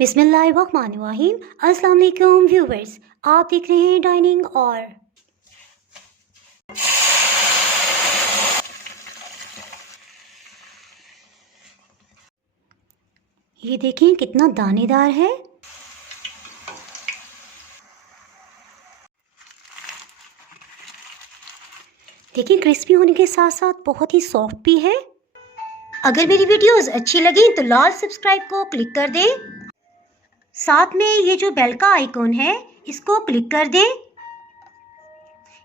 बिस्मिल्लाहिर्रहमानिर्रहीम। अस्सलाम वालेकुम व्यूवर्स, आप देख रहे हैं डाइनिंग और ये देखें कितना दानेदार है। देखिए क्रिस्पी होने के साथ साथ बहुत ही सॉफ्ट भी है। अगर मेरी वीडियोस अच्छी लगी तो लाल सब्सक्राइब को क्लिक कर दें। साथ में ये जो बेल का आइकॉन है इसको क्लिक कर दें।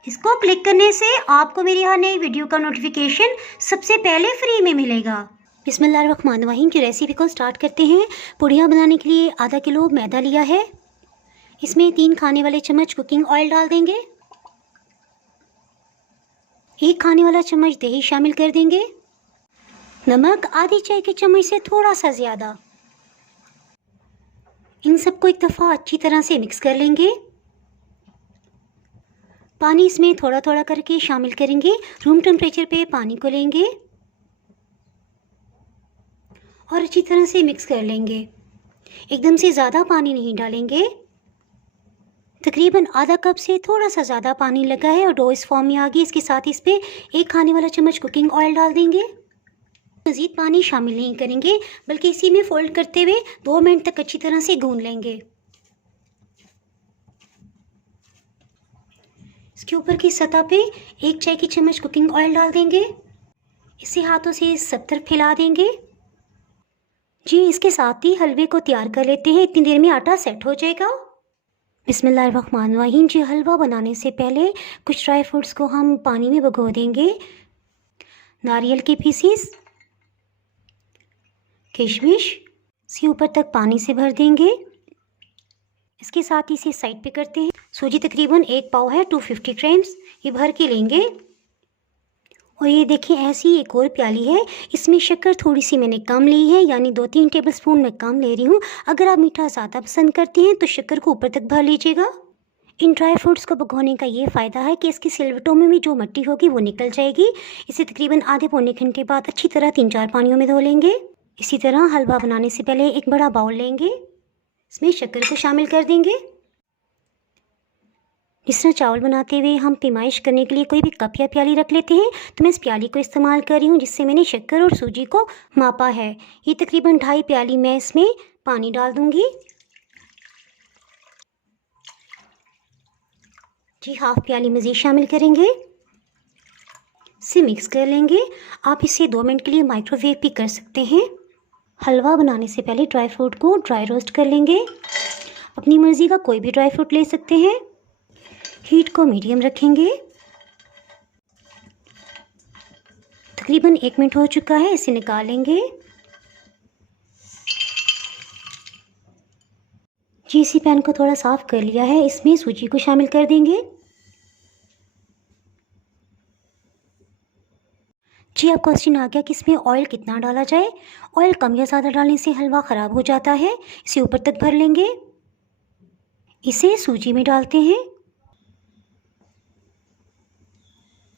इसको क्लिक करने से आपको मेरी हर नई वीडियो का नोटिफिकेशन सबसे पहले फ्री में मिलेगा। बिस्मिल्लाहिर्रहमानिर्रहीम की रेसिपी को स्टार्ट करते हैं। पुड़िया बनाने के लिए आधा किलो मैदा लिया है। इसमें 3 खाने वाले चम्मच कुकिंग ऑयल डाल देंगे। 1 खाने वाला चम्मच दही शामिल कर देंगे। नमक आधी चाय के चम्मच से थोड़ा सा ज़्यादा। इन सबको एक दफ़ा अच्छी तरह से मिक्स कर लेंगे। पानी इसमें थोड़ा थोड़ा करके शामिल करेंगे। रूम टेम्परेचर पे पानी को लेंगे और अच्छी तरह से मिक्स कर लेंगे। एकदम से ज़्यादा पानी नहीं डालेंगे। तकरीबन आधा कप से थोड़ा सा ज़्यादा पानी लगा है और डो इस फॉर्म में आ गई। इसके साथ इस पर 1 खाने वाला चम्मच कुकिंग ऑयल डाल देंगे। मज़ीद पानी शामिल नहीं करेंगे बल्कि इसी में फोल्ड करते हुए 2 मिनट तक अच्छी तरह से गूंद लेंगे। इसके ऊपर की सतह पे 1 चाय की चम्मच कुकिंग ऑयल डाल देंगे। इसे हाथों से सब तरफ फैला देंगे। जी इसके साथ ही हलवे को तैयार कर लेते हैं। इतनी देर में आटा सेट हो जाएगा। बिस्मिल्लाहिर्रहमानिर्रहीम। जी हलवा बनाने से पहले कुछ ड्राई फ्रूट्स को हम पानी में भिगो देंगे। नारियल के पीसीस, किशमिश इसे ऊपर तक पानी से भर देंगे। इसके साथ ही इसे साइड पे करते हैं। सूजी तकरीबन 1 पाव है, 250 ग्राम्स, ये भर के लेंगे। और ये देखिए ऐसी एक और प्याली है। इसमें शक्कर थोड़ी सी मैंने कम ली है, यानी 2-3 टेबलस्पून मैं कम ले रही हूँ। अगर आप मीठा ज़्यादा पसंद करते हैं तो शक्कर को ऊपर तक भर लीजिएगा। इन ड्राई फ्रूट्स को भिगोने का ये फ़ायदा है कि इसकी सिलवटों में भी जो मिट्टी होगी वो निकल जाएगी। इसे तकरीबन आधे पौने घंटे बाद अच्छी तरह 3-4 पानियों में धो लेंगे। इसी तरह हलवा बनाने से पहले एक बड़ा बाउल लेंगे। इसमें शक्कर को शामिल कर देंगे। जिस तरह चावल बनाते हुए हम पैमाइश करने के लिए कोई भी कप या प्याली रख लेते हैं, तो मैं इस प्याली को इस्तेमाल कर रही हूँ जिससे मैंने शक्कर और सूजी को मापा है। ये तकरीबन 2.5 प्याली मैं इसमें पानी डाल दूँगी। जी हाफ प्याली मज़ीद शामिल करेंगे। इसे मिक्स कर लेंगे। आप इसे 2 मिनट के लिए माइक्रोवेव भी कर सकते हैं। हलवा बनाने से पहले ड्राई फ्रूट को ड्राई रोस्ट कर लेंगे। अपनी मर्ज़ी का कोई भी ड्राई फ्रूट ले सकते हैं। हीट को मीडियम रखेंगे। तकरीबन 1 मिनट हो चुका है, इसे निकालेंगे। जी इसी पैन को थोड़ा साफ़ कर लिया है। इसमें सूजी को शामिल कर देंगे। जी अब क्वेश्चन आ गया कि इसमें ऑयल कितना डाला जाए। ऑयल कम या ज़्यादा डालने से हलवा ख़राब हो जाता है। इसे ऊपर तक भर लेंगे। इसे सूजी में डालते हैं।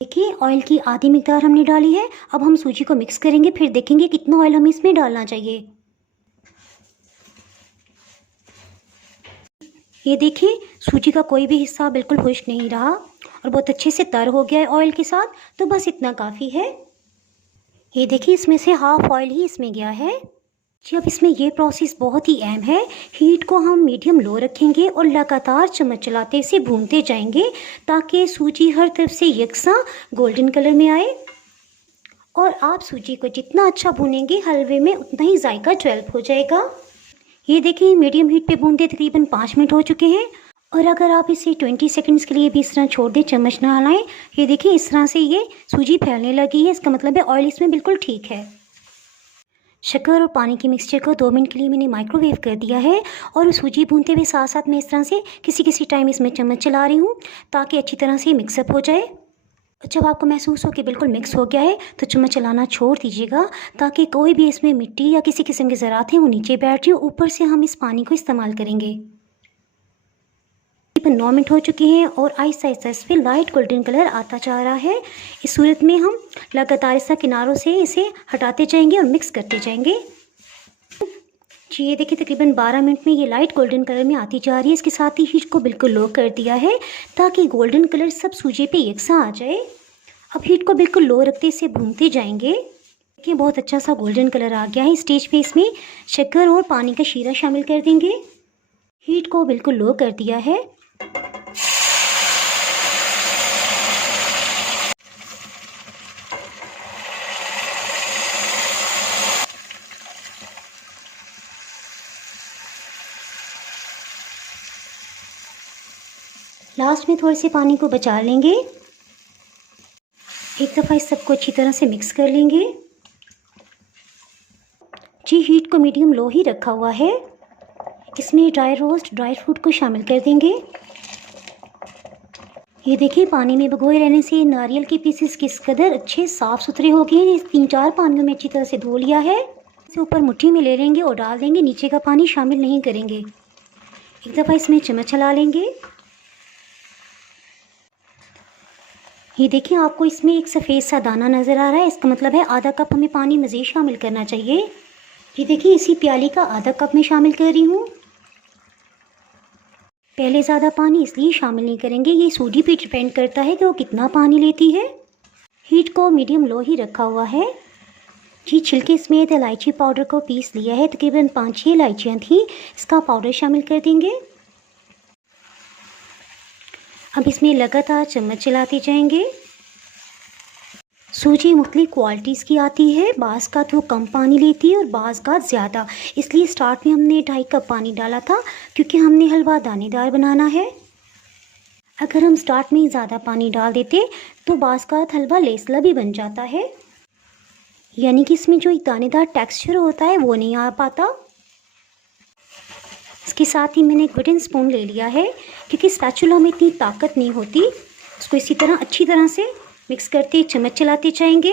देखिए ऑयल की आधी मिकदार हमने डाली है। अब हम सूजी को मिक्स करेंगे, फिर देखेंगे कितना ऑयल हमें इसमें डालना चाहिए। ये देखिए सूजी का कोई भी हिस्सा बिल्कुल खुश्क नहीं रहा और बहुत अच्छे से तर हो गया है ऑयल के साथ। तो बस इतना काफ़ी है। ये देखिए इसमें से हाफ ऑयल ही इसमें गया है। जी अब इसमें ये प्रोसेस बहुत ही अहम है। हीट को हम मीडियम लो रखेंगे और लगातार चम्मच चलाते इसे भूनते जाएंगे ताकि सूजी हर तरफ से यकसा गोल्डन कलर में आए। और आप सूजी को जितना अच्छा भूनेंगे हलवे में उतना ही जायका डेवलप हो जाएगा। ये देखिए मीडियम हीट पे भूनते तकरीबन 5 मिनट हो चुके हैं। और अगर आप इसे 20 सेकंड्स के लिए भी इस तरह छोड़ दें, चम्मच ना हिलाएं, ये देखिए इस तरह से ये सूजी फैलने लगी है। इसका मतलब है ऑयल इसमें बिल्कुल ठीक है। शक्कर और पानी के मिक्सचर को 2 मिनट के लिए मैंने माइक्रोवेव कर दिया है। और सूजी भूनते हुए साथ साथ मैं इस तरह से किसी टाइम इसमें चम्मच चला रही हूँ ताकि अच्छी तरह से मिक्सअप हो जाए। जब आपको महसूस हो कि बिल्कुल मिक्स हो गया है तो चम्मच चलाना छोड़ दीजिएगा ताकि कोई भी इसमें मिट्टी या किसी किस्म के ज़रात हैं वो नीचे बैठ जाए। ऊपर से हम इस पानी को इस्तेमाल करेंगे। 9 मिनट हो चुके हैं और आहिस्ता आहिस्ता इस पर लाइट गोल्डन कलर आता जा रहा है। इस सूरत में हम लगातार इस किनारों से इसे हटाते जाएंगे और मिक्स करते जाएंगे। जी ये देखिए तकरीबन 12 मिनट में ये लाइट गोल्डन कलर में आती जा रही है। इसके साथ ही हीट को बिल्कुल लो कर दिया है ताकि गोल्डन कलर सब सूजी पे यकसा आ जाए। अब हीट को बिल्कुल लो रखते इसे भूनते जाएंगे। देखिए बहुत अच्छा सा गोल्डन कलर आ गया है। स्टेज पे इसमें शक्कर और पानी का शीरा शामिल कर देंगे। हीट को बिल्कुल लो कर दिया है। लास्ट में थोड़े से पानी को बचा लेंगे। एक दफ़ा इस सबको अच्छी तरह से मिक्स कर लेंगे। जी हीट को मीडियम लो ही रखा हुआ है। इसमें ड्राई रोस्ट ड्राई फ्रूट को शामिल कर देंगे। ये देखिए पानी में भिगोए रहने से नारियल के पीसेस किस कदर अच्छे साफ़ सुथरे हो गए हैं। 3-4 पानियों में अच्छी तरह से धो लिया है। इसे ऊपर मुट्ठी में ले लेंगे और डाल देंगे। नीचे का पानी शामिल नहीं करेंगे। एक दफ़ा इसमें चम्मच चला लेंगे। ये देखिए आपको इसमें एक सफ़ेद सा दाना नज़र आ रहा है। इसका मतलब है आधा कप हमें पानी मज़ीद शामिल करना चाहिए। ये देखिए इसी प्याली का आधा कप में शामिल कर रही हूँ। पहले ज़्यादा पानी इसलिए शामिल नहीं करेंगे, ये सूजी पे डिपेंड करता है कि वो कितना पानी लेती है। हीट को मीडियम लो ही रखा हुआ है। जी छिलके समेत इलायची पाउडर को पीस लिया है। तकरीबन 5-6 इलायचियाँ थी। इसका पाउडर शामिल कर देंगे। अब इसमें लगातार चम्मच चलाते जाएंगे। सूजी मुख्तलिफ क्वालिटीज़ की आती है। बाज़ का तो कम पानी लेती है और बाज़ का ज़्यादा। इसलिए स्टार्ट में हमने 2.5 कप पानी डाला था क्योंकि हमने हलवा दानेदार बनाना है। अगर हम स्टार्ट में ही ज़्यादा पानी डाल देते तो बाज़ का हलवा लेसला भी बन जाता है, यानी कि इसमें जो एक दानेदार टेक्सचर होता है वो नहीं आ पाता। इसके साथ ही मैंने एक वुडन स्पून ले लिया है क्योंकि स्पैचुला में इतनी ताकत नहीं होती। इसको इसी तरह अच्छी तरह से मिक्स करते चम्मच चलाते जाएंगे।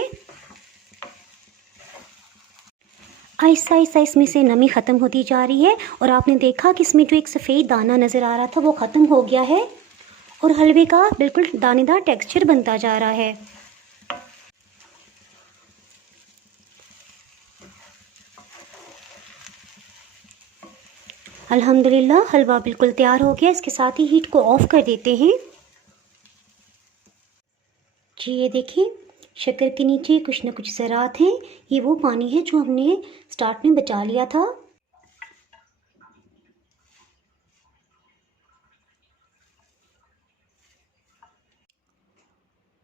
आहिस्ता आहिस्ता इसमें से नमी ख़त्म होती जा रही है और आपने देखा कि इसमें जो एक सफ़ेद दाना नज़र आ रहा था वो ख़त्म हो गया है और हलवे का बिल्कुल दानेदार टेक्सचर बनता जा रहा है। अल्हम्दुलिल्लाह हलवा बिल्कुल तैयार हो गया। इसके साथ ही हीट को ऑफ़ कर देते हैं। जी ये देखिए शक्कर के नीचे कुछ न कुछ ज़रात हैं। ये वो पानी है जो हमने स्टार्ट में बचा लिया था।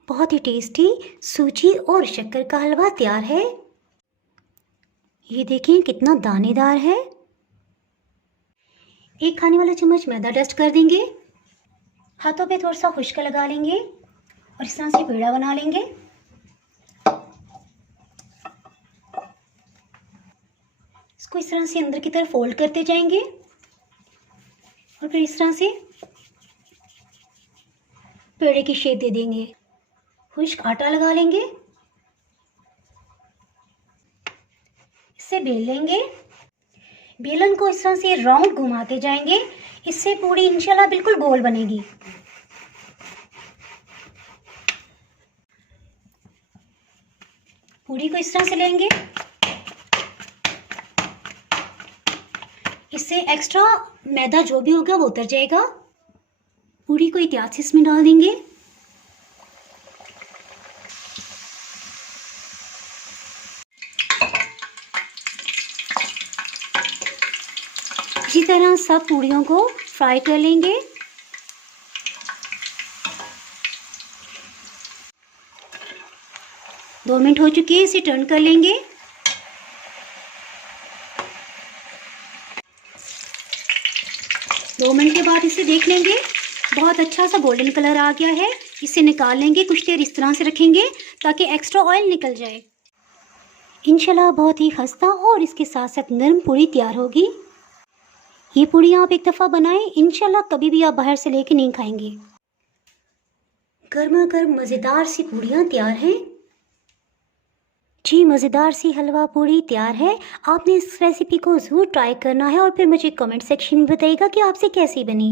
बहुत ही टेस्टी सूजी और शक्कर का हलवा तैयार है। ये देखें कितना दानेदार है। एक खाने वाला चम्मच मैदा डस्ट कर देंगे। हाथों पे थोड़ा सा खुश्क लगा लेंगे और इस तरह से पेड़ा बना लेंगे। इसको इस तरह से अंदर की तरफ फोल्ड करते जाएंगे और फिर इस तरह से पेड़े की शेप दे देंगे। खुश्क आटा लगा लेंगे। इससे बेल लेंगे। बेलन को इस तरह से राउंड घुमाते जाएंगे। इससे पूरी इंशाल्लाह बिल्कुल गोल बनेगी। पूरी को इस तरह से लेंगे। इससे एक्स्ट्रा मैदा जो भी होगा वो उतर जाएगा। पूरी को एहतियात से इसमें डाल देंगे। इसी तरह सब पूड़ियों को फ्राई कर लेंगे। दो मिनट हो चुके हैं, इसे टर्न कर लेंगे। दो मिनट के बाद इसे देख लेंगे। बहुत अच्छा सा गोल्डन कलर आ गया है। इसे निकाल लेंगे। कुछ देर इस तरह से रखेंगे ताकि एक्स्ट्रा ऑयल निकल जाए। इंशाल्लाह बहुत ही खस्ता और इसके साथ साथ नरम पूड़ी तैयार होगी। ये पूड़ी आप एक दफ़ा बनाएं, इंशाल्लाह कभी भी आप बाहर से लेके नहीं खाएंगे। गर्मा गर्म मज़ेदार सी पूड़ियाँ तैयार हैं। जी मज़ेदार सी हलवा पूड़ी तैयार है। आपने इस रेसिपी को ज़रूर ट्राई करना है और फिर मुझे कमेंट सेक्शन में बताइएगा कि आपसे कैसी बनी।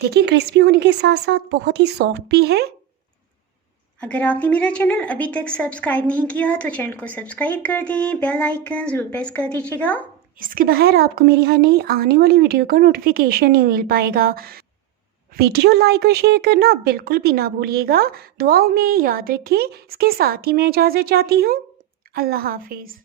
देखिए क्रिस्पी होने के साथ साथ बहुत ही सॉफ्ट भी है। अगर आपने मेरा चैनल अभी तक सब्सक्राइब नहीं किया तो चैनल को सब्सक्राइब कर दें, बेल आइकन ज़रूर प्रेस कर दीजिएगा। इसके बाहर आपको मेरी हर नई आने वाली वीडियो का नोटिफिकेशन नहीं मिल पाएगा। वीडियो लाइक और शेयर करना बिल्कुल भी ना भूलिएगा। दुआओं में याद रखें। इसके साथ ही मैं इजाज़त चाहती हूँ। अल्लाह हाफिज़।